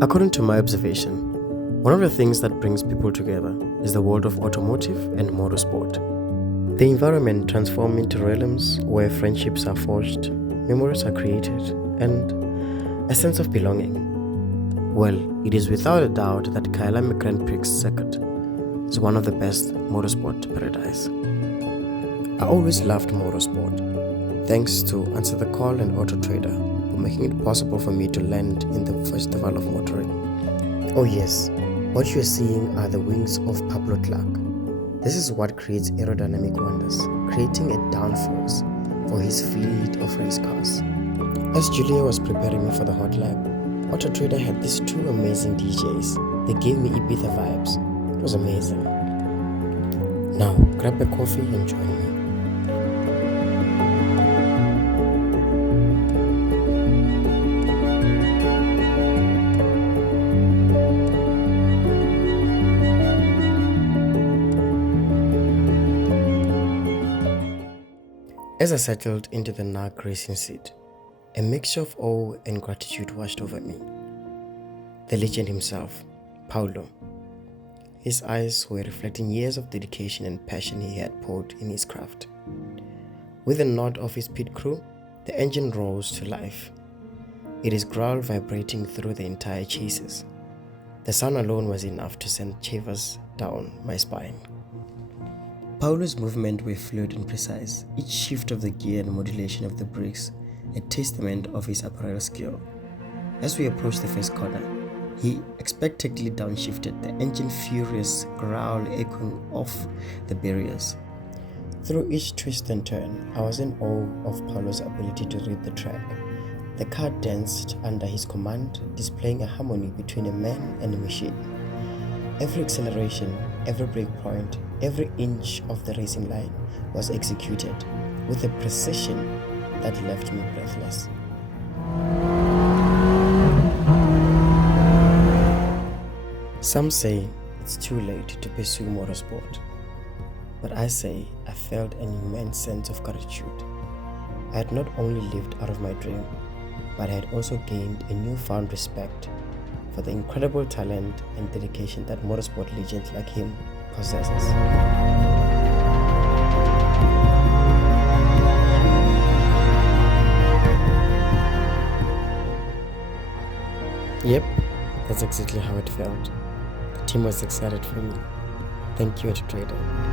According to my observation, one of the things that brings people together is the world of automotive and motorsport. The environment transforms into realms where friendships are forged, memories are created, and a sense of belonging. Well, it is without a doubt that Kyalami Grand Prix circuit is one of the best motorsport paradise. I always loved motorsport, thanks to Answer the Call and Auto Trader for making it possible for me to land in the festival of motoring. Oh yes, what you are seeing are the wings of Pablo Clark. This is what creates aerodynamic wonders, creating a downforce for his fleet of race cars. As Julia was preparing me for the hot lap, Auto Trader had these two amazing DJs. They gave me Ibiza vibes. It was amazing. Now, grab a coffee and join me. As I settled into the NARC racing seat, a mixture of awe and gratitude washed over me. The legend himself, Pablo. His eyes were reflecting years of dedication and passion he had poured in his craft. With the nod of his pit crew, the engine rose to life, its growl vibrating through the entire chassis. The sound alone was enough to send shivers down my spine. Pablo's movements were fluid and precise, each shift of the gear and modulation of the brakes a testament of his apparel skill. As we approached the first corner, he unexpectedly downshifted, the engine furious growl echoing off the barriers. Through each twist and turn, I was in awe of Pablo's ability to read the track. The car danced under his command, displaying a harmony between a man and a machine. Every acceleration, every brake point, every inch of the racing line was executed with a precision that left me breathless. Some say it's too late to pursue motorsport, but I say I felt an immense sense of gratitude. I had not only lived out of my dream, but I had also gained a newfound respect for the incredible talent and dedication that motorsport legends like him possesses. Yep, that's exactly how it felt. The team was excited for me. Thank you, Auto Trader.